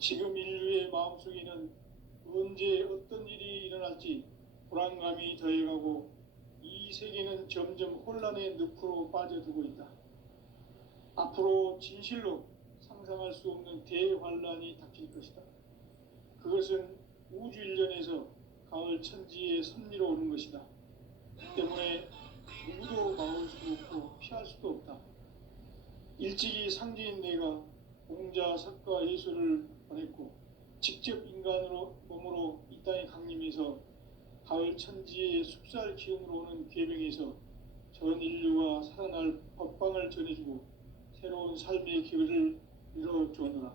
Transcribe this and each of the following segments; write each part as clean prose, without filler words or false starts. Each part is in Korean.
지금 인류의 마음속에는 언제 어떤 일이 일어날지 불안감이 더해가고 이 세계는 점점 혼란의 늪으로 빠져들고 있다. 앞으로 진실로 상상할 수 없는 대환란이 닥칠 것이다. 그것은 우주 일련에서 가을 천지의 섭리로 오는 것이다. 때문에 누구도 막을 수 없고 피할 수도 없다. 일찍이 상제인 내가 공자, 석가, 예수를 보냈고 직접 인간으로 몸으로 이 땅에 강림해서 가을 천지의 숲살 기운으로 오는 계명에서 전 인류가 살아날 법방을 전해주고 새로운 삶의 기회를 이뤄주었노라.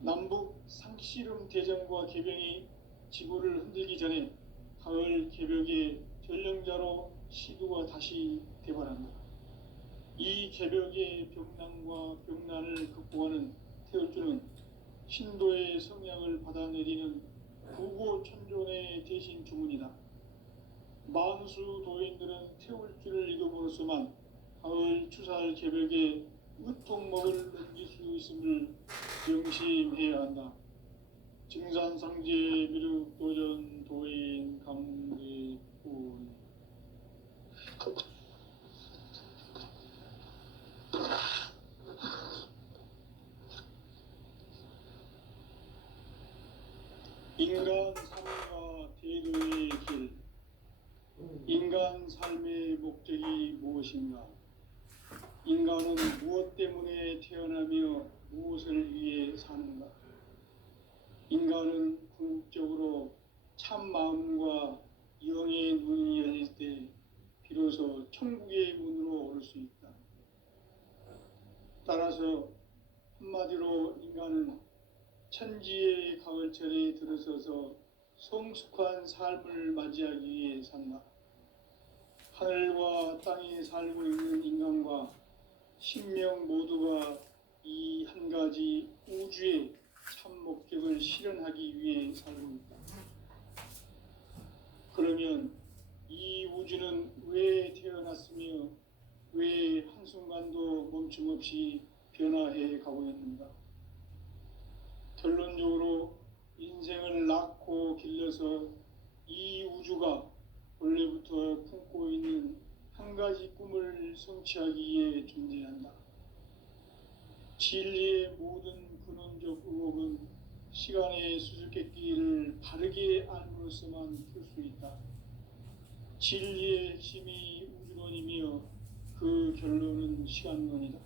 남북 상씨름 대전과 개병이 지구를 흔들기 전에 가을 개벽의 전령자로 시두가 다시 대발한다. 이 개벽의 병난과 병난을 극복하는 태울주는 신도의 성향을 받아내리는 구고천존의 대신 주문이다. 만수 도인들은 태울주를 읽음으로써만 가을 추살 개벽의 으통목을 넘길 수 있음을 명심해야 한다. 증산상제 미륵 도전 도인 강대군. 인간 삶과 대도의 길. 인간 삶의 목적이 무엇인가? 인간은 무엇 때문에 태어나며 무엇을 위해 사는가? 인간은 궁극적으로 참 마음과 영의 눈이 열릴 때 비로소 천국의 문으로 오를 수 있다. 따라서 한마디로 인간은 천지의 가을철에 들어서서 성숙한 삶을 맞이하기 위해 산다. 하늘과 땅에 살고 있는 인간과 신명 모두가 이 한 가지 우주의 참 목적을 실현하기 위해 살고 있다. 그러면 이 우주는 왜 태어났으며 왜 한순간도 멈춤 없이 변화해 가고 있는가? 결론적으로 인생을 낳고 길러서 이 우주가 원래부터 품고 있는 한 가지 꿈을 성취하기 위해 존재한다. 진리의 모든 근원적 의혹은 시간의 수수께끼를 바르게 알므로써만 풀 수 있다. 진리의 핵심이 우주론이며 그 결론은 시간론이다.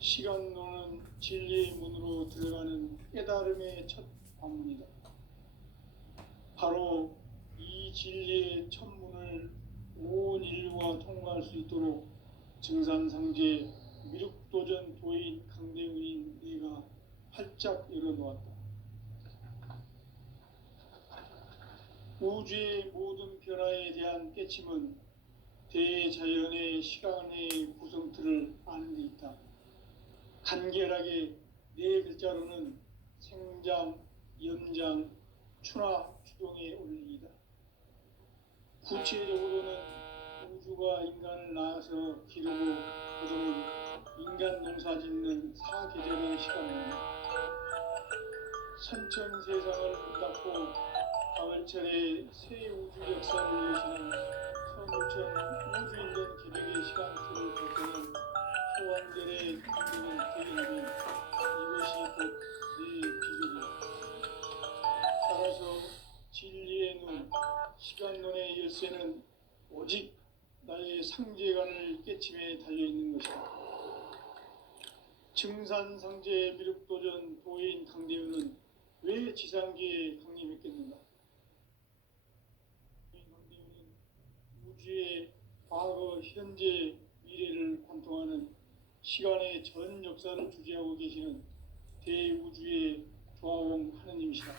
시간론은 진리의 문으로 들어가는 깨달음의 첫 방문이다. 바로 이 진리의 첫 문을 온 인류가 통과할 수 있도록 증산상제 미륵도전 도인 강대훈인 내가 활짝 열어놓았다. 우주의 모든 변화에 대한 깨침은 대자연의 시간의 구성틀을 아는 데 있다. 간결하게 네 글자로는 생장, 연장, 추나 추동의 원리이다. 구체적으로는 우주가 인간을 낳아서 기르고 거두는 인간 농사 짓는 사계절의 시간입니다. 선천 세상을 문닫고 가을철에 새 우주 역사를 여시는 서부천 우주인간 개벽의 시간틀을 볼 때는 소환절의 감동을 드리는 이것이 곧 내 비결이다. 따라서 진리의 눈, 시간론의 열쇠는 오직 나의 상제관을 깨침에 달려있는 것이다. 증산상제 미륵도전 도인 강대훈은 왜 지상계에 강림했겠는가? 강대훈은 우주의 과거, 현재, 미래를 관통하는 시간의 전 역사를 주재하고 계시는 대우주의 조화원 하느님이시다.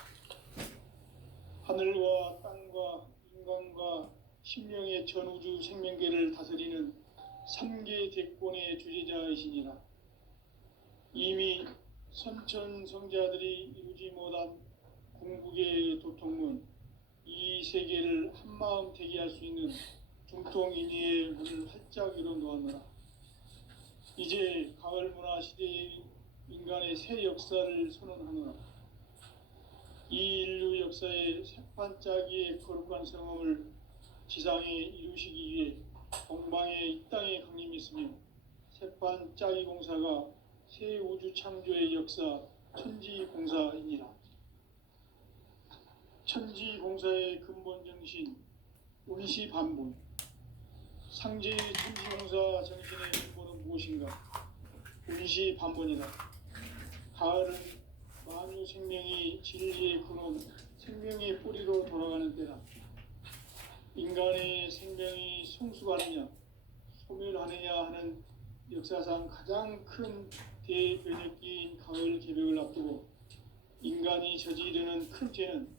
하늘과 땅과 인간과 신명의 전우주 생명계를 다스리는 3계 대권의 주제자이시니라. 이미 선천성자들이 이루지 못한 궁극의 도통문, 이 세계를 한마음 되게 할 수 있는 중통인의의 문을 활짝 열어놓았노라. 이제 가을 문화 시대의 인간의 새 역사를 선언하노라. 이 인류 역사의 새판짜기의 거룩한 성험을 지상에 이루시기 위해 동방의 이 땅에 강림했으며 새판짜기 공사가 새 우주 창조의 역사 천지공사이니라. 천지공사의 근본 정신 운시반본. 상제의 천지공사 정신의 근본은 무엇인가? 운시반본이다. 가을은 만유 생명이 진리의 근원, 생명의 뿌리로 돌아가는 때다. 인간의 생명이 성숙하느냐, 소멸하느냐 하는 역사상 가장 큰 대변혁기인 가을 개벽을 앞두고 인간이 저지르는 큰 죄는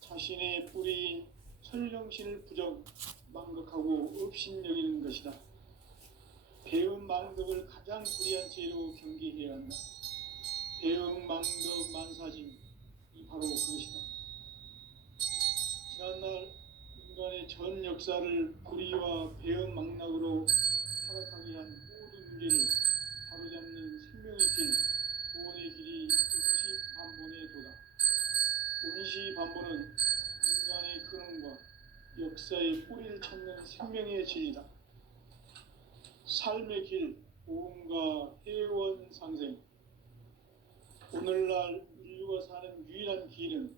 자신의 뿌리인 설령신을 부정, 망각하고 업신여기는 것이다. 배음 망덕을 가장 불의한 죄로 경계해야 한다. 배음 망덕 만사진, 이 바로 그것이다. 지난날 인간의 전 역사를 불의와 배음 망락으로 타락하게 한 모든 문제를 바로잡는 생명의 길, 구원의 길이 운시반본의 도다. 운시반본은 인간의 근원과 역사의 뿌리를 찾는 생명의 진리다. 삶의 길, 보험과 회원 상생. 오늘날 인류가 사는 유일한 길은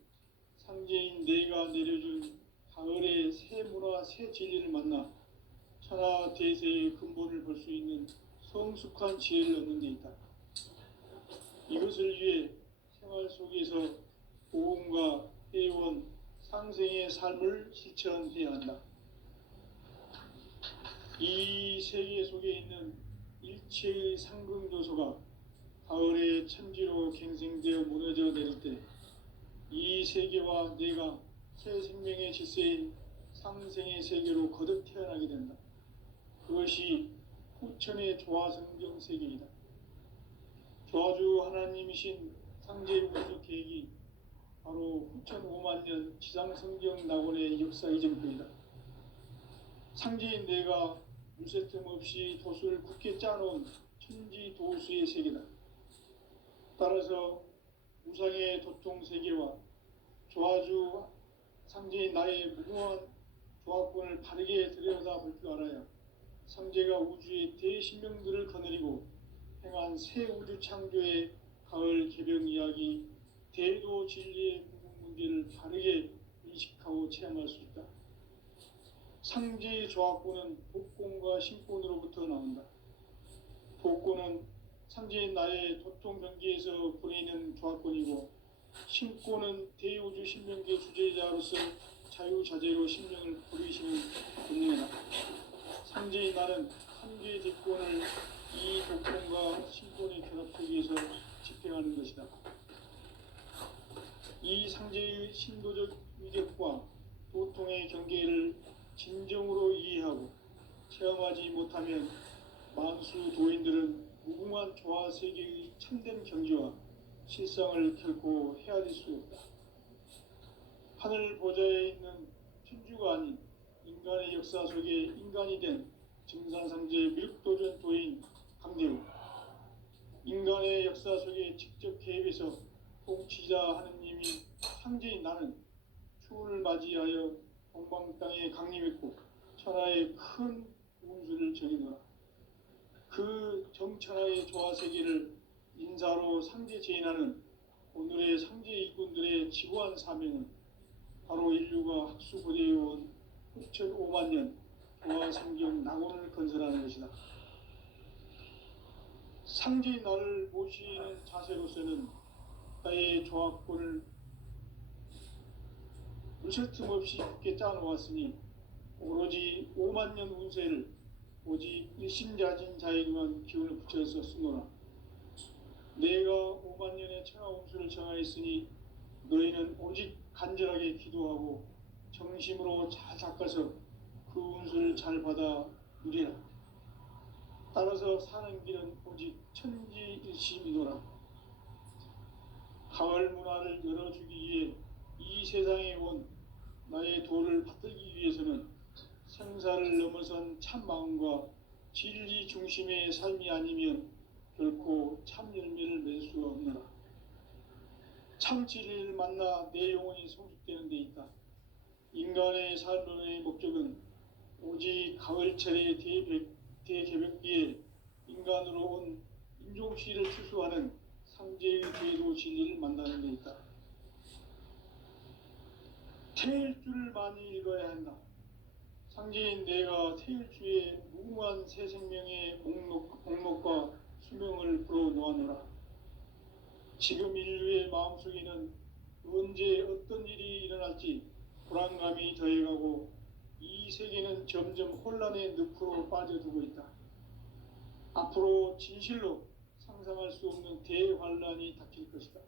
상제인 내가 내려준 가을의 새 문화, 새 진리를 만나 천하 대세의 근본을 볼 수 있는 성숙한 지혜를 얻는 데 있다. 이것을 위해 생활 속에서 보험과 회원, 상생의 삶을 실천해야 한다. 이 세계 속에 있는 일체의 상승조소가 가을의 천지로 갱생되어 무너져 내릴 때 이 세계와 내가 새 생명의 질서인 상생의 세계로 거듭 태어나게 된다. 그것이 후천의 조화성경 세계이다. 조화주 하나님이신 상제 우주 계획이 바로 후천 5만 년 지상성경 낙원의 역사 이전편이다. 상제인 내가 물새틈 없이 도수를 굳게 짜놓은 천지도수의 세계다. 따라서 우상의 도통 세계와 조화주 상제인 나의 무궁한 조합권을 바르게 들여다볼 줄 알아야 상제가 우주의 대신명들을 거느리고 행한 새 우주 창조의 가을 개벽 이야기, 대도 진리의 궁극 문제를 바르게 인식하고 체험할 수 있다. 상제의 조합권은 복권과 신권으로부터 나온다. 복권은 상제인 나의 도통 경계에서 보내는 조합권이고, 신권은 대우주 신명계 주제자로서 자유자재로 신명을 부리시는 본능이다. 상제인 나는 한계의 대권을 이 복권과 신권의 결합 속에서 집행하는 것이다. 이 상제의 신도적 위력과 도통의 경계를 진정으로 이해하고 체험하지 못하면 만수 도인들은 무궁한 조화 세계의 참된 경지와 실상을 결코 헤아릴 수 없다. 하늘 보좌에 있는 천주가 아닌 인간의 역사 속에 인간이 된 증산상제 밀도전 도인 강대우, 인간의 역사 속에 직접 개입해서 통치자 하느님이 상제인 나는 추운을 맞이하여 동방 땅에 강림했고 천하의 큰 운수를 정해놓아 그 정천하의 조화세계를 인사로 상제 제인하는 오늘의 상제 일꾼들의 지구한 사명은 바로 인류가 학수고대해온 6,5만 년 조화성경 낙원을 건설하는 것이다. 상제인 나를 모시는 자세로서는 나의 조합권을 물새틈 없이 굳게 짜놓았으니 오로지 5만 년 운세를 오직 일심자진 자에게만 기운을 붙여서 쓰노라. 내가 5만 년의 천하 운수를 정하였으니 너희는 오직 간절하게 기도하고 정심으로 잘 닦아서 그 운수를 잘 받아 누리라. 따라서 사는 길은 오직 천지일심이노라. 가을 문화를 열어주기 위해 이 세상에 온 나의 도를 받들기 위해서는 생사를 넘어선 참 마음과 진리 중심의 삶이 아니면 결코 참 열매를 맺을 수가 없노라. 참 진리를 만나 내 영혼이 성숙되는 데 있다. 인간의 삶의 목적은 오직 가을철의 대개벽기에 인간으로 온 인종씨를 추수하는 상제의 대도 진리를 만나는 데 있다. 태일주를 많이 읽어야 한다. 상제인 내가 태일주의 무궁한 새 생명의 목록과 수명을 불어놓아노라. 지금 인류의 마음속에는 언제 어떤 일이 일어날지 불안감이 더해가고 이 세계는 점점 혼란의 늪으로 빠져들고 있다. 앞으로 진실로 상상할 수 없는 대환란이 닥칠 것이다.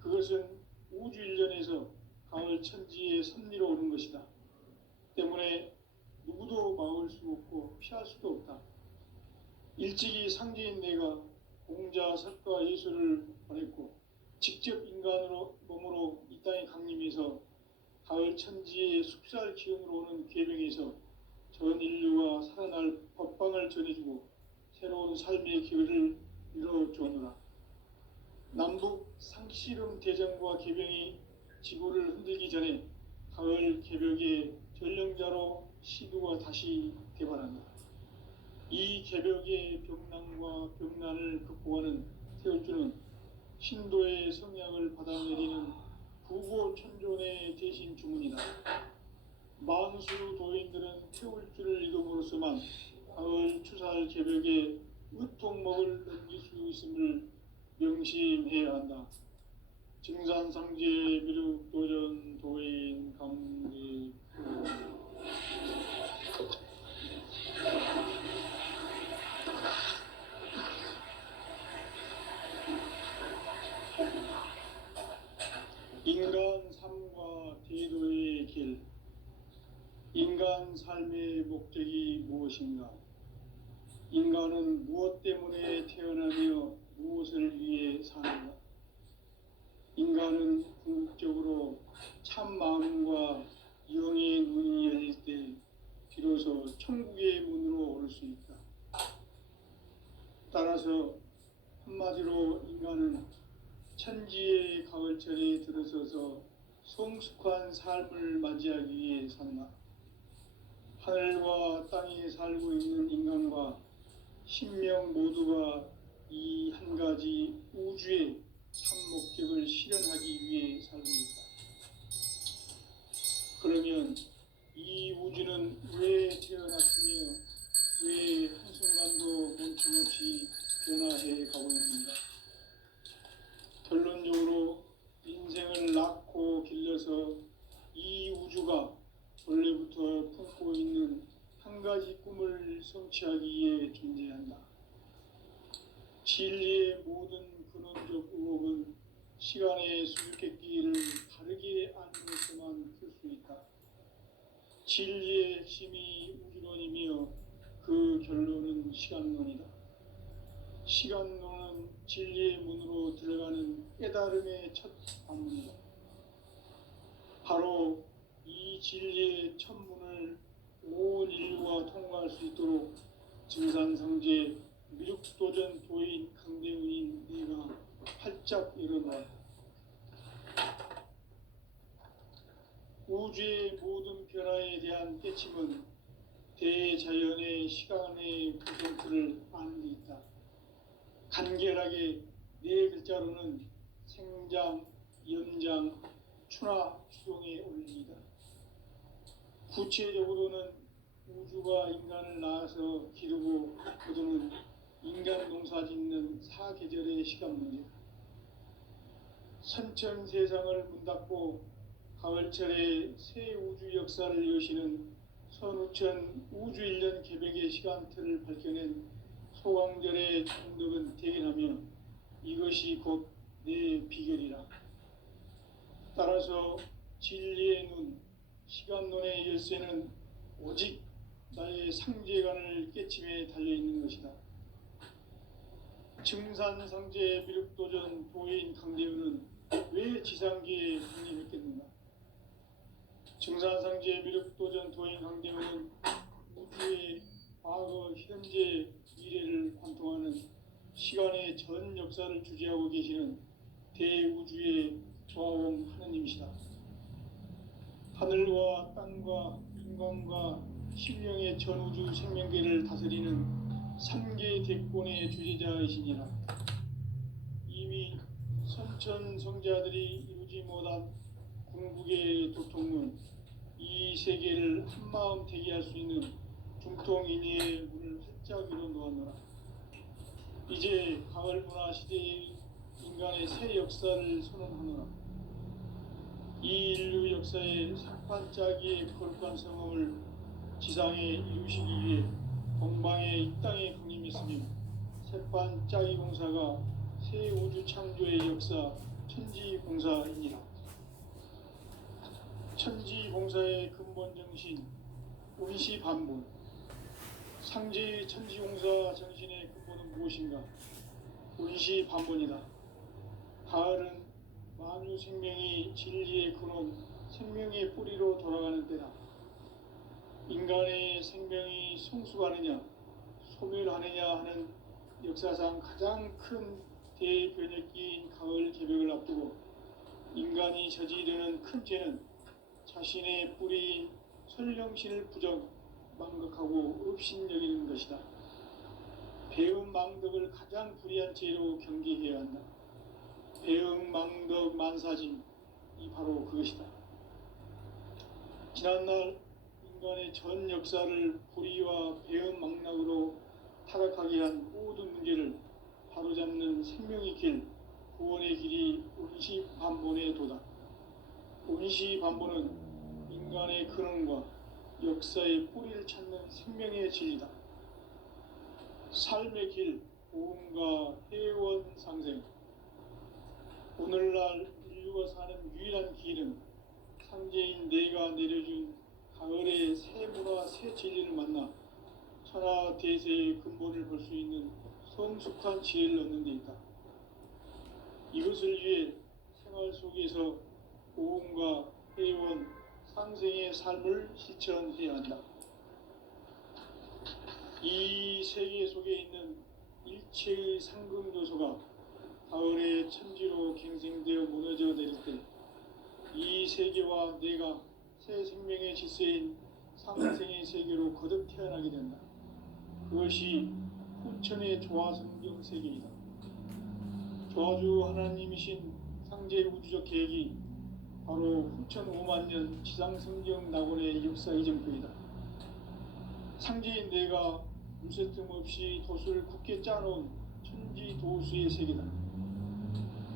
그것은 우주 일전에서 가을 천지의 섭리로 오는 것이다. 때문에 누구도 막을 수 없고 피할 수도 없다. 일찍이 상제인 내가 공자, 석가, 예수를 보냈고 직접 인간으로 몸으로 이 땅에 강림해서 가을 천지의 숙살 기운으로 오는 계명에서 전 인류가 살아날 법방을 전해주고 새로운 삶의 기회를 이뤄주었노라. 남북 상씨름 대전과 계병이 지구를 흔들기 전에 가을 개벽의 전령자로 시두가 다시 개발한다. 이 개벽의 병난과 병난을 극복하는 태울주는 신도의 성약을 받아내리는 부고천존의 대신 주문이다. 만수 도인들은 태울주를 읽음으로써만 가을 추살 개벽의 으통목을 넘길 수 있음을 명심해야 한다. 증산상제 미륵도전 도인 감리 인간 삶과 대도의 길. 인간 삶의 목적이 무엇인가? 인간은 무엇 때문에 태어나며 무엇을 위해 사는가? 인간은 궁극적으로 참 마음과 영의 눈이 열릴 때 비로소 천국의 문으로 오를 수 있다. 따라서 한마디로 인간은 천지의 가을철에 들어서서 성숙한 삶을 맞이하기 위해 산다. 하늘과 땅에 살고 있는 인간과 신명 모두가 이 한 가지 우주의 참 목적을 실현하기 위해 살고 있다. 그러면 이 우주는 왜 태어났으며 왜 한순간도 멈춤없이 변화해 가고 있는가? 결론적으로 인생을 낳고 길러서 이 우주가 원래부터 품고 있는 한 가지 꿈을 성취하기 위해 존재한다. 진리의 모든 근원적 의혹은 시간의 수수께끼를 다르게 알면서만 풀 수 있다. 진리의 핵심이 우주론이며 그 결론은 시간론이다. 시간론은 진리의 문으로 들어가는 깨달음의 첫 관문이다. 바로 이 진리의 첫 문을 온 인류가 통과할 수 있도록 증산상제 미륵도전 도인 강대훈인 네가 활짝 일어나 우주의 모든 변화에 대한 깨침은 대자연의 시간의 구성틀을 아는 데 있다. 간결하게 네 글자로는 생장, 연장, 추나 추동의 원리이다. 구체적으로는 우주가 인간을 낳아서 기르고 거두는 인간 농사 짓는 사계절의 시간 문제다. 선천 세상을 문 닫고 가을철에 새 우주 역사를 여시는 선우천 우주 1년 개벽의 시간틀을 밝혀낸 소강절의 정덕은 대견하며 이것이 곧 내 비결이라. 따라서 진리의 눈, 시간론의 열쇠는 오직 나의 상제관을 깨침에 달려있는 것이다. 증산상제 미륵도전 도인 강대훈은 왜 지상계에 강림했겠는가? 증산상제 미륵도전 도인 강대훈은 우주의 과거, 현재, 미래를 관통하는 시간의 전 역사를 주재하고 계시는 대우주의 조화원 하느님이시다. 하늘과 땅과 인간과 신령의 전우주 생명계를 다스리는 삼계 대권의 주재자이시니라. 이미 선천성자들이 이루지 못한 궁극의 도통은 이 세계를 한마음 되게 할 수 있는 중통인의의 문을 활짝 열어 놓았노라. 이제 가을 문화 시대의 인간의 새 역사를 선언하노라. 이 인류 역사의 산판짜기의 거룩한 성험을 지상에 이루시기 위해 동방의 이 땅에 강림했으며 새판짜기 공사가 새 우주 창조의 역사 천지공사이니라. 천지공사의 근본 정신 운시반본. 상제의 천지공사 정신의 근본은 무엇인가? 운시반본이다. 가을은 만유 생명이 진리의 근원, 생명의 뿌리로 돌아가는 때다. 인간의 생명이 성숙하느냐, 소멸하느냐 하는 역사상 가장 큰 대변혁기인 가을 개벽을 앞두고 인간이 저지르는 큰 죄는 자신의 뿌리인 설령신을 망각하고 업신여기는 것이다. 배은망덕을 가장 불의한 죄로 경계해야 한다. 배은망덕 만사짐이 바로 그것이다. 지난날 인간의 전 역사를 불의와 배은망락으로 타락하게 한 모든 문제를 바로잡는 생명의 길, 구원의 길이 운시반본의 도다. 운시반본은 인간의 근원과 역사의 뿌리를 찾는 생명의 진리다. 삶의 길, 보험과 회원 상생. 오늘날 인류가 사는 유일한 길은 상제인 내가 내려준 가을의 새 문화, 새 진리를 만나 천하 대세의 근본을 볼 수 있는 성숙한 지혜를 얻는 데 있다. 이것을 위해 생활 속에서 보험과 회원, 상생의 삶을 실천해야 한다. 이 세계 속에 있는 일체의 상금 요소가 가을의 천지로 갱생되어 무너져 내릴 때 이 세계와 내가 새 생명의 질서인 상생의 세계로 거듭 태어나게 된다. 그것이 후천의 조화성경 세계이다. 조화주 하나님이신 상제 우주적 계획이 바로 후천 5만년 지상성경 낙원의 역사 이전표이다. 상제인 내가 물새 틈 없이 돛을 굳게 짜놓은 천지도수의 세계다.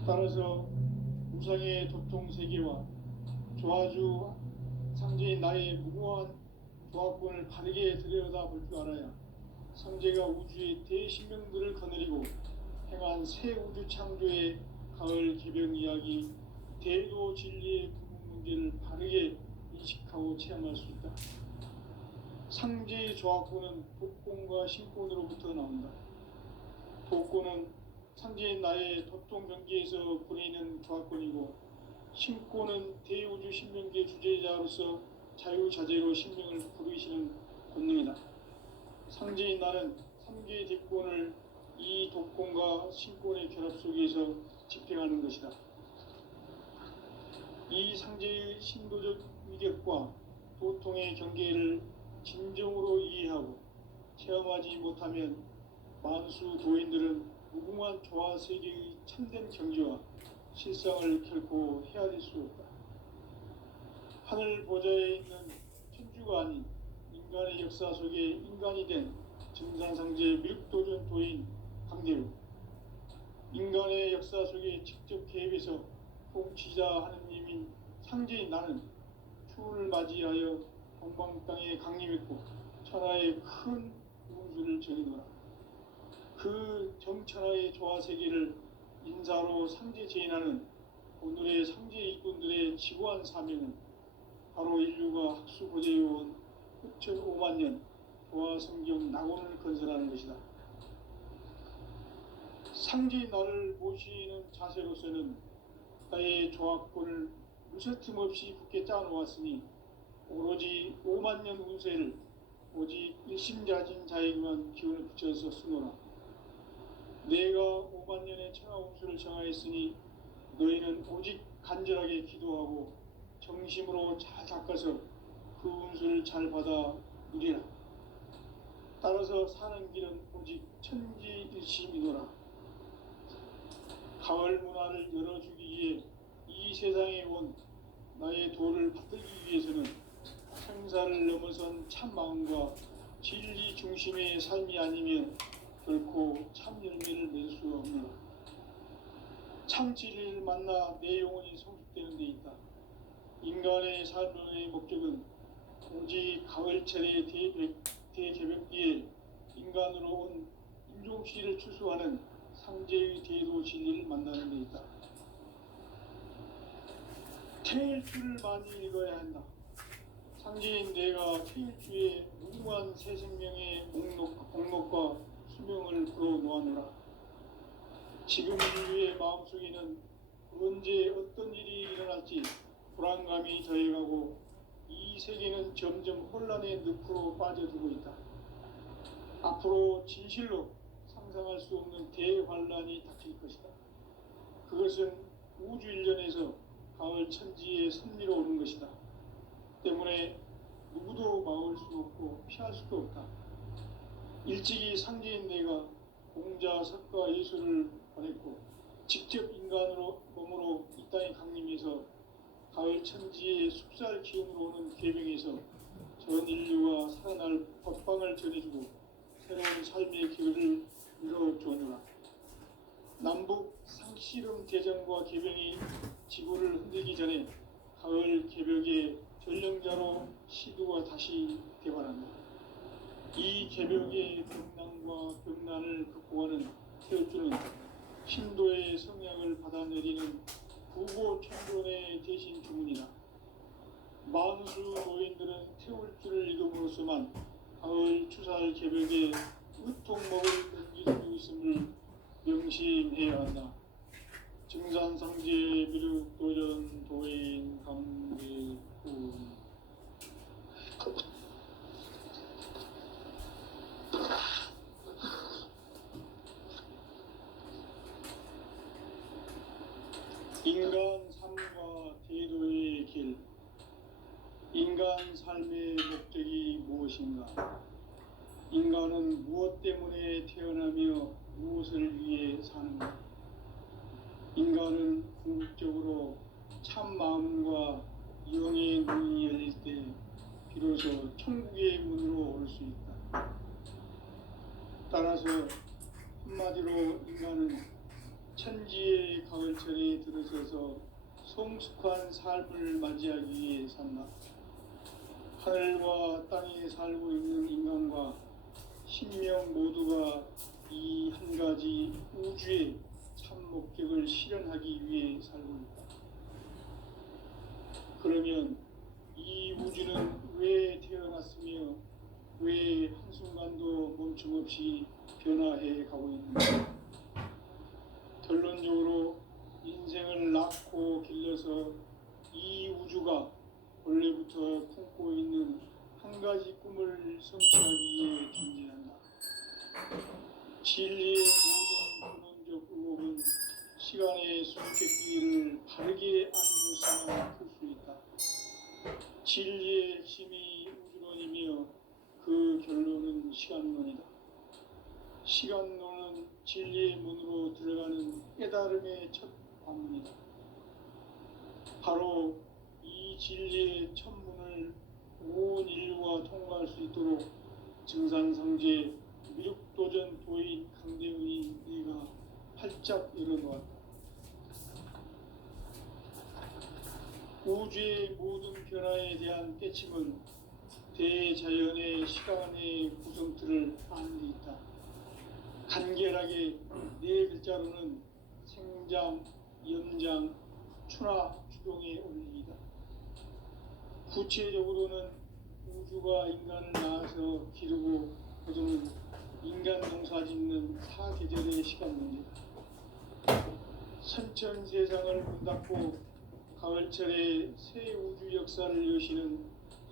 따라서 우상의 도통세계와 조화주 상제인 나의 무고한 조화권을 바르게 들여다볼 줄 알아야 상제가 우주의 대신명들을 거느리고 행한 새 우주 창조의 가을 개벽 이야기, 대도 진리의 구분 문제를 바르게 인식하고 체험할 수 있다. 상제의 조화권은 독권과 신권으로부터 나온다. 독권은 상제인 나의 도통 경계에서 보내는 조화권이고, 신권은 대우주 신명계 주제자로서 자유자재로 신명을 부르시는 권능이다. 상제인 나는 3개의 대권을 이 독권과 신권의 결합 속에서 집행하는 것이다. 이 상제의 신도적 위력과 도통의 경계를 진정으로 이해하고 체험하지 못하면 만수 도인들은 무궁한 조화 세계의 참된 경지와 실상을 결코 헤아릴 수 없다. 하늘 보좌에 있는 천주가 아닌 인간의 역사 속에 인간이 된 증산상제 밀도전 도인 강대우, 인간의 역사 속에 직접 개입해서 통치자 하느님인 상제인 나는 추운을 맞이하여 동방 땅에 강림했고 천하의 큰 운수를 전이노라. 그 정천하의 조화세계를 인사로 상제 제인하는 오늘의 상제 일꾼들의 지고한 사명은 바로 인류가 학수 고대해온 6,5만 년 조화성경 낙원을 건설하는 것이다. 상제인 나를 모시는 자세로서는 나의 조화권을 무쇠틈 없이 굳게 짜놓았으니 오로지 5만 년 운세를 오직 일심자진 자에게만 기운을 붙여서 쓰노라. 내가 내가 5만 년의 천하 운수를 정하였으니 너희는 오직 간절하게 기도하고 정심으로 잘 닦아서 그 운수를 잘 받아 누리라. 따라서 사는 길은 오직 천지일심이노라. 가을 문화를 열어주기 위해 이 세상에 온 나의 도를 받들기 위해서는 생사를 넘어선 참 마음과 진리 중심의 삶이 아니면 결코 참 열매를 맺을 수 없노라. 참 진리를 만나 내 영혼이 성숙되는 데 있다. 인간의 삶의 목적은 오직 가을철의 대개벽기에 인간으로 온 인종씨를 추수하는 상제의 대도 진리를 만나는 데 있다. 태일주를 많이 읽어야 한다. 상제인 내가 태일주의 무궁한 새 생명의 목록과 수명을 풀어놓아노라. 지금 인류의 마음속에는 언제 어떤 일이 일어날지 불안감이 더해가고 이 세계는 점점 혼란의 늪으로 빠져들고 있다. 앞으로 진실로 상상할 수 없는 대환란이 닥칠 것이다. 그것은 우주 일련에서 가을 천지의 섭리로 오는 것이다. 때문에 누구도 막을 수 없고 피할 수도 없다. 일찍이 상제인 내가 공자, 석가, 예수를 보냈고 직접 인간으로 몸으로 이 땅에 강림해서 가을 천지의 숲살 기운으로 오는 계명에서 전 인류가 살아날 법방을 전해주고 새로운 삶의 길을 열어주었노라. 남북 상씨름 대전과 개병이 지구를 흔들기 전에 가을 개벽의 전령자로 시두가 다시 대발한다. 이 개벽의 병난과 병난을 극복하는 태울주는 신도의 성약을 받아내리는 부고천존의 대신 주문이다. 만수 노인들은 태울주를 읽음으로써만 가을 추살 개벽에 으통먹을 던질 수 있음을 명심해야 한다. 증산상제 미륵 도전 도인 감개군. 인간 삶과 대도의 길. 인간 삶의 목적이 무엇인가? 인간은 무엇 때문에 태어나며 무엇을 위해 사는가? 인간은 궁극적으로 참 마음과 영의 문이 열릴 때 비로소 천국의 문으로 올 수 있다. 따라서 한마디로 인간은 천지의 가을철에 들어서서 성숙한 삶을 맞이하기 위해 산다. 하늘과 땅에 살고 있는 인간과 신명 모두가 이 한 가지 우주의 참 목적을 실현하기 위해 살고 있다. 그러면 이 우주는 왜 태어났으며 왜 한순간도 멈춤없이 변화해 가고 있는가? 결론적으로 인생을 낳고 길러서 이 우주가 원래부터 품고 있는 한 가지 꿈을 성취하기 위해 존재한다. 진리의 모든 근원적 의혹은 시간의 수수께끼를 바르게 안으로서만 풀 수 있다. 진리의 핵심이 우주론이며 그 결론은 시간론이다. 시간론은 진리의 문으로 들어가는 깨달음의 첫 관문이다. 바로 이 진리의 첫 문을 온 인류가 통과할 수 있도록 증산상제 미륵도전 도인 강대의 네가 활짝 열어놓았다. 우주의 모든 변화에 대한 깨침은 대자연의 시간의 구성틀을 아는 데 있다. 간결하게 네 글자로는 생장, 연장, 추나 추동의 원리이다. 구체적으로는 우주가 인간을 낳아서 기르고 거두는 인간 농사 짓는 사계절의 시간 문제다. 선천 세상을 문 닫고 가을철에 새 우주 역사를 여시는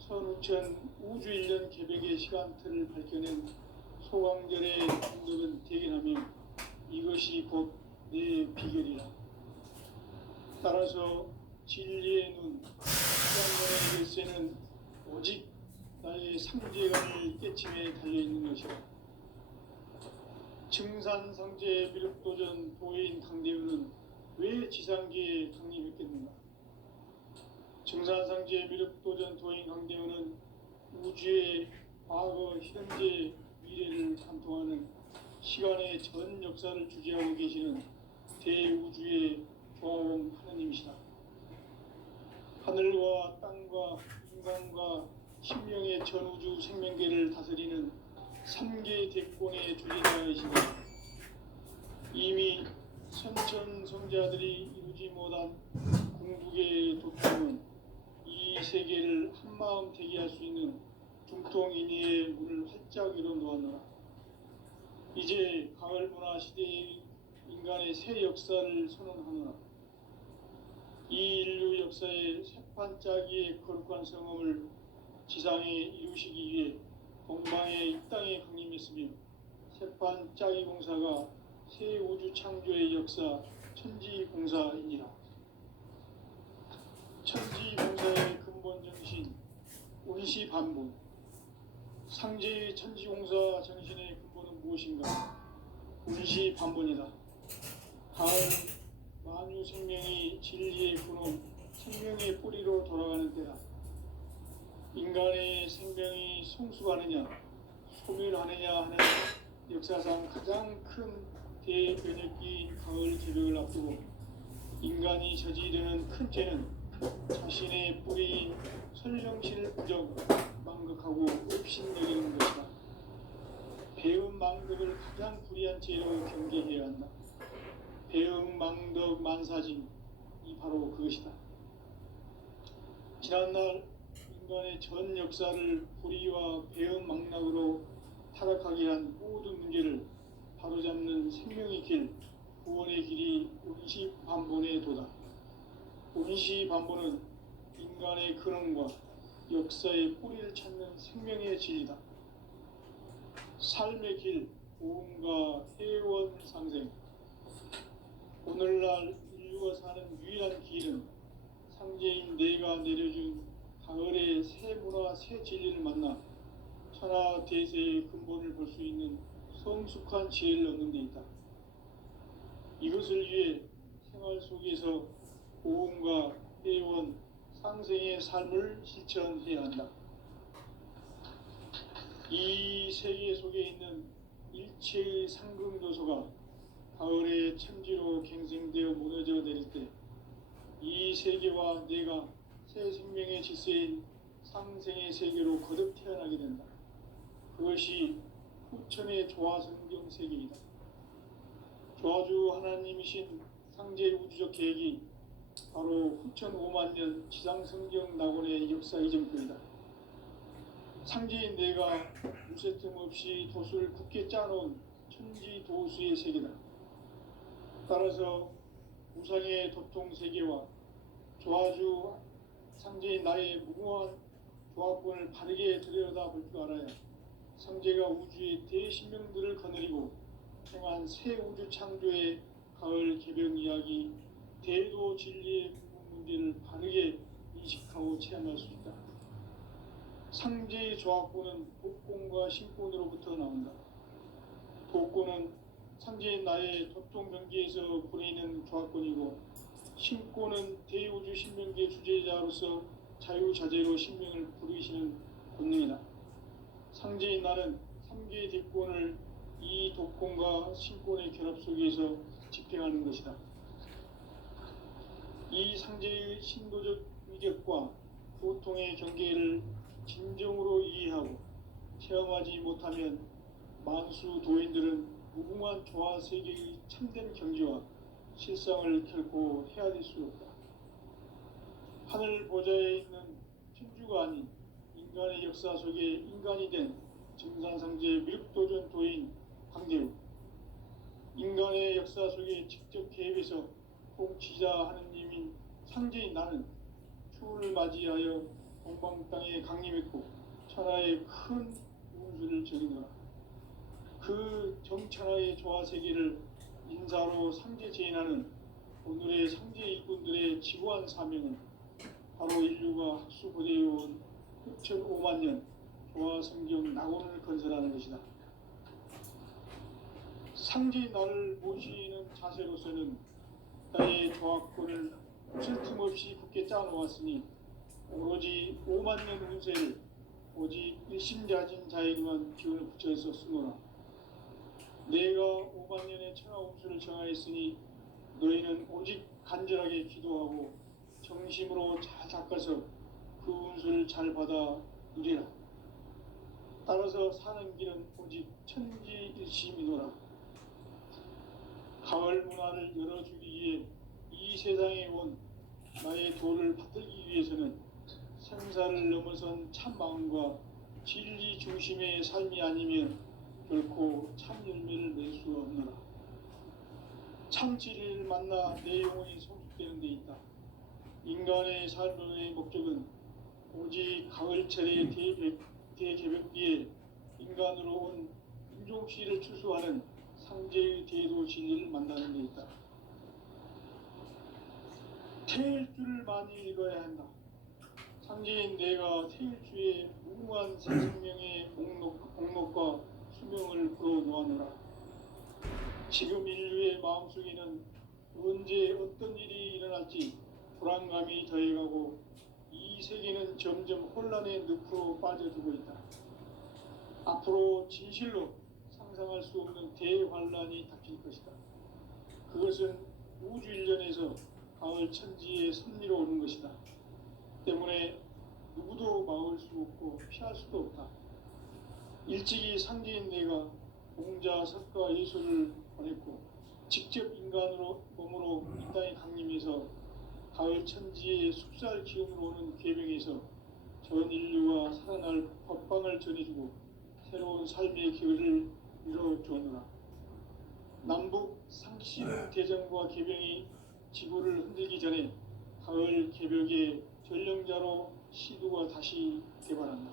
선우천 우주 1년 개벽의 시간틀을 밝혀낸 소강절의 분들은 대견하며 이것이 곧 내 비결이라. 따라서 진리의 눈, 시간론의 열쇠는 오직 나의 상제관을 깨침에 달려있는 것이라. 증산상제 미륵도전 도인 강대우는 왜 지상계에 강림했겠는가? 증산상제 미륵도전 도인 강대우는 우주의 과거, 현재, 미래를 관통하는 시간의 전 역사를 주재하고 계시는 대우주의 조화원 하느님이시다. 하늘과 땅과 인간과 신명의 전우주 생명계를 다스리는 3개 대권의 주재자이시다. 이미 선천성자들이 이루지 못한 궁극의 도통은 이 세계를 한마음 대기할 수 있는 중통인의의 문을 활짝 열어 놓았노라. 이제 가을 문화 시대의 인간의 새 역사를 선언하노라. 이 인류 역사의 새판짜기의 거룩한 성험을 지상에 이루시기 위해 동방의 이 땅에 강림했으며 새판짜기 공사가 새 우주 창조의 역사 천지공사이니라. 천지공사의 근본 정신 운시반본. 상제의 천지공사 정신의 근본은 무엇인가? 운시반본이다. 가을 만유 생명이 진리의 근원, 생명의 뿌리로 돌아가는 때다. 인간의 생명이 성숙하느냐, 소멸하느냐 하는 역사상 가장 큰 대변혁기인 가을 개벽을 앞두고 인간이 저지르는 큰 죄는 자신의 뿌리인 설령신을 부정, 망극하고 업신여기는 것이다. 배음 망덕을 가장 불의한 죄로 경계해야 한다. 배음 망덕 만사진, 이 바로 그것이다. 지난날 인간의 전 역사를 불의와 배음 망락으로 타락하게 한 모든 문제를 바로잡는 생명의 길, 구원의 길이 운시반본의 도다. 운시반본은 인간의 근원과 역사의 뿌리를 찾는 생명의 진리다. 삶의 길, 보험과 회원 상생. 오늘날 인류가 사는 유일한 길은 상제인 내가 내려준 가을의 새 문화, 새 진리를 만나 천하 대세의 근본을 볼 수 있는 성숙한 지혜를 얻는 데 있다. 이것을 위해 생활 속에서 보험과 회원, 상생의 삶을 실천해야 한다. 이 세계 속에 있는 일체의 상금요소가 가을의 천지로 갱생되어 무너져 내릴 때 이 세계와 내가 새 생명의 질서인 상생의 세계로 거듭 태어나게 된다. 그것이 후천의 조화성경 세계이다. 조화주 하나님이신 상제 우주적 계획이 바로 후천 5만 년 지상성경 낙원의 역사 이전표이다. 상제인 내가 무쇠틈 없이 도수를 굳게 짜놓은 천지 도수의 세계다. 따라서 우상의 도통 세계와 조화주 상제인 나의 무궁한 조합권을 바르게 들여다볼 줄 알아야 상제가 우주의 대신명들을 거느리고 행한 새 우주 창조의 가을 개벽 이야기, 대도 진리의 궁극 문제를 바르게 인식하고 체험할 수 있다. 상제의 조합권은 복권과 신권으로부터 나온다. 복권은 상제인 나의 도통 경계에서 보내는 조합권이고, 신권은 대우주 신명계 주제자로서 자유자재로 신명을 부르시는 본능이다. 상제인 나는 3개의 대권을 이 독권과 신권의 결합 속에서 집행하는 것이다. 이 상제의 신도적 위격과 고통의 경계를 진정으로 이해하고 체험하지 못하면 만수 도인들은 무궁한 조화 세계의 참된 경지와 실상을 결코 헤아릴 수 없다. 하늘 보좌에 있는 천주가 아닌 인간의 역사 속에 인간이 된 증산상제 미륵도전 도인 강대우, 인간의 역사 속에 직접 개입해서 통치자 하느님인 상제인 나는 추운을 맞이하여 동방 땅에 강림했고 천하의 큰 운수를 적이노라. 그 정천하의 조화 세계를 인사로 상제 제인하는 오늘의 상제 일꾼들의 지구한 사명은 바로 인류가 학수고대해온 6,500만 년 조화성경 낙원을 건설하는 것이다. 상제의 날을 모시는 자세로서는 나의 조합권을 틀틈없이 굳게 짜놓았으니 오로지 5만 년 운세를 오직 일심자진 자에게만 기운을 붙여서 쓰노라. 내가 5만 년의 천하 운수를 정하였으니 너희는 오직 간절하게 기도하고 정심으로 잘 닦아서 그 운수를 잘 받아 누리라. 따라서 사는 길은 오직 천지일심이노라. 가을 문화를 열어주기 위해 이 세상에 온 나의 도를 받들기 위해서는 생사를 넘어선 참 마음과 진리 중심의 삶이 아니면 결코 참 열매를 맺을 수 없노라. 참 진리를 만나 내 영혼이 성숙되는 데 있다. 인간의 삶의 목적은 오직 가을철의 대개벽기에 인간으로 온 인종시를 추수하는 상제의 대도 진리를 만나는 데 있다. 태일주를 많이 읽어야 한다. 상제인 내가 태일주의 무궁한 새 생명의 목록과 수명을 풀어놓아노라. 지금 인류의 마음속에는 언제 어떤 일이 일어날지 불안감이 더해가고 이 세계는 점점 혼란의 늪으로 빠져들고 있다. 앞으로 진실로 상상할 수 없는 대환란이 닥칠 것이다. 그것은 우주 일련에서 가을 천지의 섭리로 오는 것이다. 때문에 누구도 막을 수 없고 피할 수도 없다. 일찍이 상제인 내가 공자, 석가, 예수를 보냈고 직접 인간으로 몸으로 이 땅에 강림해서 가을 천지의 숙살 기운으로 오는 계명에서 전 인류가 살아날 법방을 전해주고 새로운 삶의 기회를 이뤄주었노라. 남북 상신 대전과 계병이 지구를 흔들기 전에 가을 개벽의 전령자로 시도가 다시 개발한다.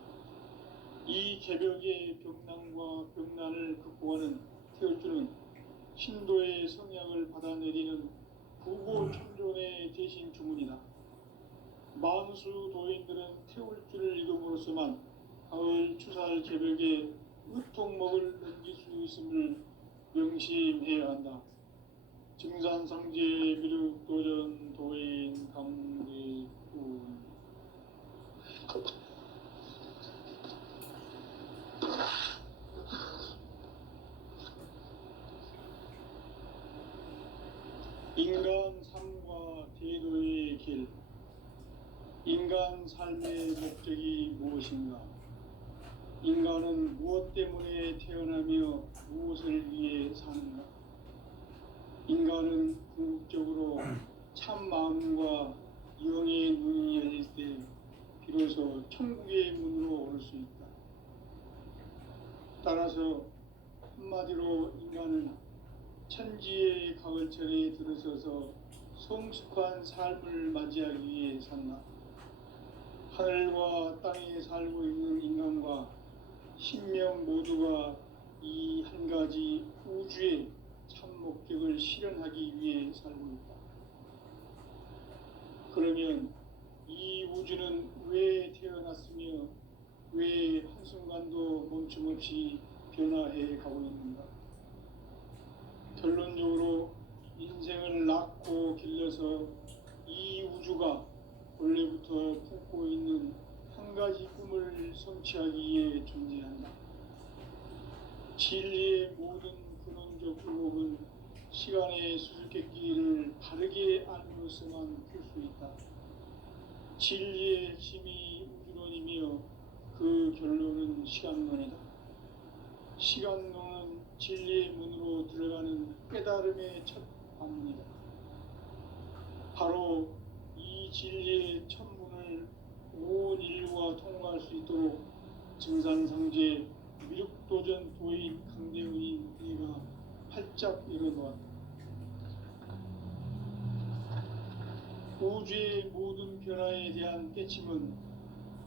이 개벽의 벽난과 벽난을 극복하는 태울주는 신도의 성약을 받아내리는 부고천존의 대신 주문이다. 만수 도인들은 태울주를 읽음으로써만 가을 추살 개벽의 으통목을 넘길 수 있음을 명심해야 한다. 증산상제 미륵도전 도인 강대군. 인간 삶과 대도의 길. 인간 삶의 목적이 무엇인가? 인간은 무엇 때문에 태어나며 무엇을 위해 사는가? 인간은 궁극적으로 참 마음과 영의 눈이 열릴 때 비로소 천국의 문으로 올 수 있다. 따라서 한마디로 인간은 천지의 가을철에 들어서서 성숙한 삶을 맞이하기 위해 산다. 하늘과 땅에 살고 있는 인간과 신명 모두가 이 한 가지 우주의 참 목적을 실현하기 위해 살고 있다. 그러면 이 우주는 왜 태어났으며 왜 한순간도 멈춤없이 변화해 가고 있는가? 결론적으로 인생을 낳고 길러서 이 우주가 원래부터 품고 있는 한 가지 꿈을 성취하기 위해 존재한다. 진리의 모든 근원적 의혹은 시간의 수수께끼를 바르게 알므로서만 풀 수 있다. 진리의 핵심이 우주론이며 그 결론은 시간론이다. 시간론은 진리의 문으로 들어가는 깨달음의 첫 관문이다. 바로 이 진리의 첫 문을 온 인류가 통과할 수 있도록 증산상제 미륵도전 도인 강대훈이 내가 활짝 열어놓았다. 우주의 모든 변화에 대한 깨침은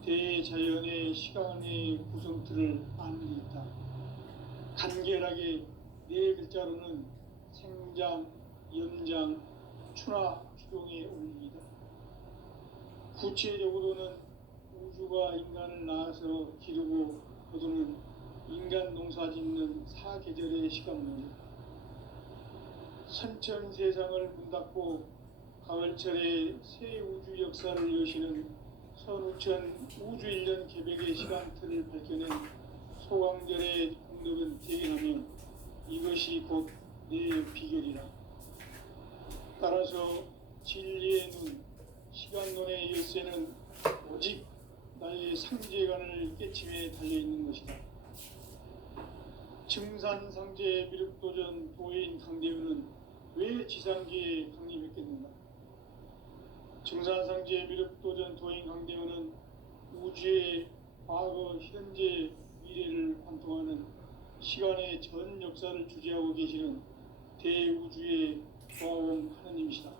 대자연의 시간의 구성틀을 아는 데 있다. 간결하게 네 글자로는 상장, 연장, 추나 추동에 올립니다. 구체적으로는 우주가 인간을 낳아서 기르고 거두는 인간 농사 짓는 사계절의 시간문이다. 선천 세상을 문 닫고 가을철에 새 우주 역사를 여시는 선우천 우주 1년 개백의 시간틀을 밝혀낸 소강절의 공덕은 대견하며 이것이 곧 내 비결이라. 따라서 진리의 눈, 시간론의 열쇠는 오직 나의 상제관을 깨침에 달려있는 것이다. 증산상제 미륵도전 도인 강대우는 왜 지상계에 강림했겠는가? 증산상제 미륵도전 도인 강대우는 우주의 과거, 현재, 미래를 관통하는 시간의 전 역사를 주재하고 계시는 대우주의 조화원 하느님이시다.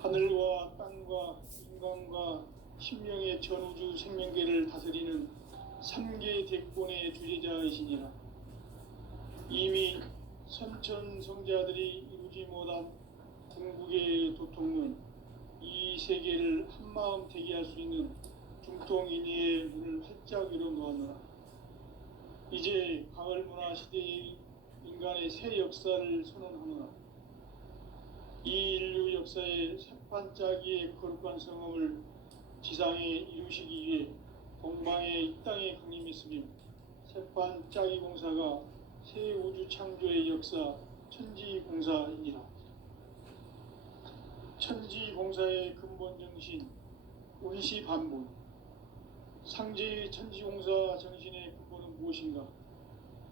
하늘과 땅과 인간과 신명의 전우주 생명계를 다스리는 3개 대권의 주제자이시니라. 이미 선천 성자들이 이루지 못한 궁극의 도통론, 이 세계를 한마음 대기할 수 있는 중통인의의 문을 활짝 열어놓았노라. 이제 가을 문화 시대의 인간의 새 역사를 선언하노라. 이 인류 역사의 새반짝이의 거룩한 성험을 지상에 이루시기 위해 동방의 이 땅에 강림했으며 새반짝이 공사가 새 우주 창조의 역사 천지공사이니라. 천지공사의 근본 정신 운시반본. 상제의 천지공사 정신의 근본은 무엇인가?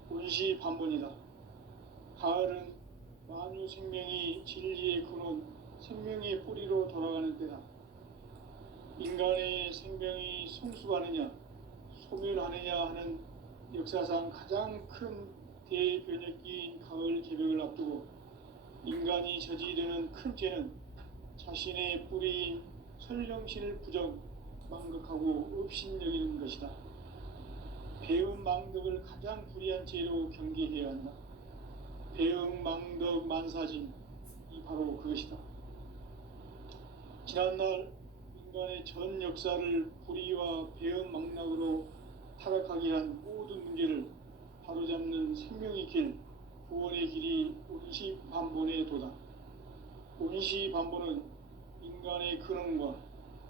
운시반본이다. 가을은 만유 생명이 진리의 근원, 생명의 뿌리로 돌아가는 때다. 인간의 생명이 성숙하느냐, 소멸하느냐 하는 역사상 가장 큰 대변혁기인 가을 개벽을 앞두고 인간이 저지르는 큰 죄는 자신의 뿌리인 설령신을 부정, 망각하고 업신여기는 것이다. 배음 망덕을 가장 불의한 죄로 경계해야 한다. 배음 망덕 만사진, 이 바로 그것이다. 지난날 인간의 전 역사를 불의와 배음 망락으로 타락하게 한 모든 문제를 바로잡는 생명의 길, 구원의 길이 운시반본의 도다. 운시반본은 인간의 근원과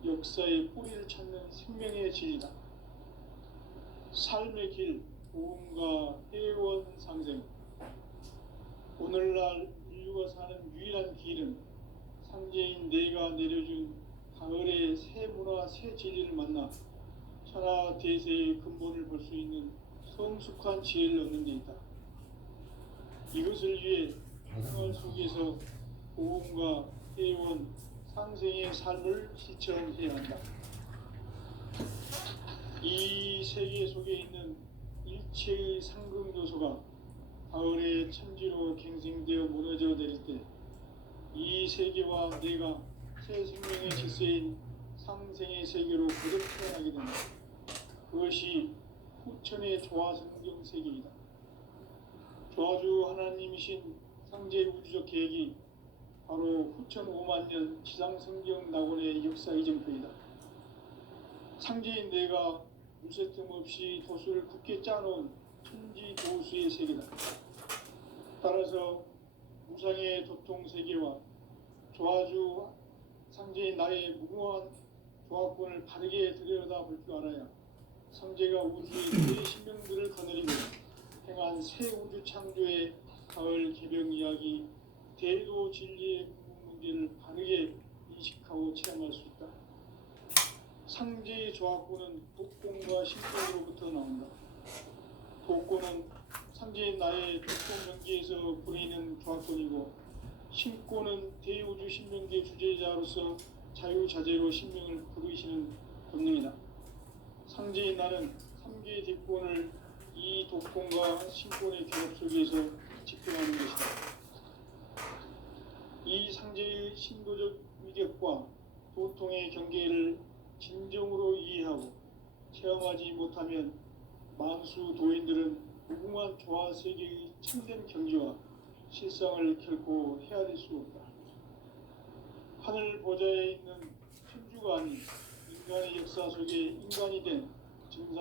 역사의 뿌리를 찾는 생명의 진리다. 삶의 길, 보험과 해원 상생. 오늘날 인류가 사는 유일한 길은 상제인 내가 내려준 가을의 새 문화, 새 진리를 만나 천하 대세의 근본을 볼 수 있는 성숙한 지혜를 얻는 데 있다. 이것을 위해 생활 속에서 보험과 해원, 상생의 삶을 실천해야 한다. 이 세계 속에 있는 일체의 상극 요소가 가을의 천지로 갱생되어 무너져 내릴 때 이 세계와 내가 새 생명의 질서인 상생의 세계로 거듭 태어나게 된다. 그것이 후천의 조화성경 세계이다. 조화주 하나님이신 상제 우주적 계획이 바로 후천 5만 년 지상성경 낙원의 역사 이정표이다. 상제인 내가 무쇠 틈 없이 도수를 굳게 짜놓은 천지 도수의 세계다. 따라서 무상의 도통 세계와 조화주 상제인 나의 무궁한 조화권을 바르게 들여다볼 줄 알아야 상제가 우주의 새 신명들을 거느리고 행한 새 우주 창조의 가을 개벽 이야기, 대도 진리의 문제를 바르게 인식하고 체험할 수 있다. 상제의 조화권은 독권과 신권으로부터 나온다. 독권은 상제인 나의 독권 경계에서 보이는 조화권이고, 신권은 대우주 신명계 주제자로서 자유자재로 신명을 부르시는 본능이다. 상제인 나는 3개의 대권을 이 독권과 신권의 결합 속에서 집행하는 것이다. 이 상제의 신도적 위력과 도통의 경계를 진정으로 이해하고 체험하지 못하면 만수 도인들은 무궁한 조화 세계의 참된 경지와 실상을 결코 헤아릴 수 없다. 하늘 보좌에 있는 천주가 아닌 인간의 역사 속에 인간이 된 증산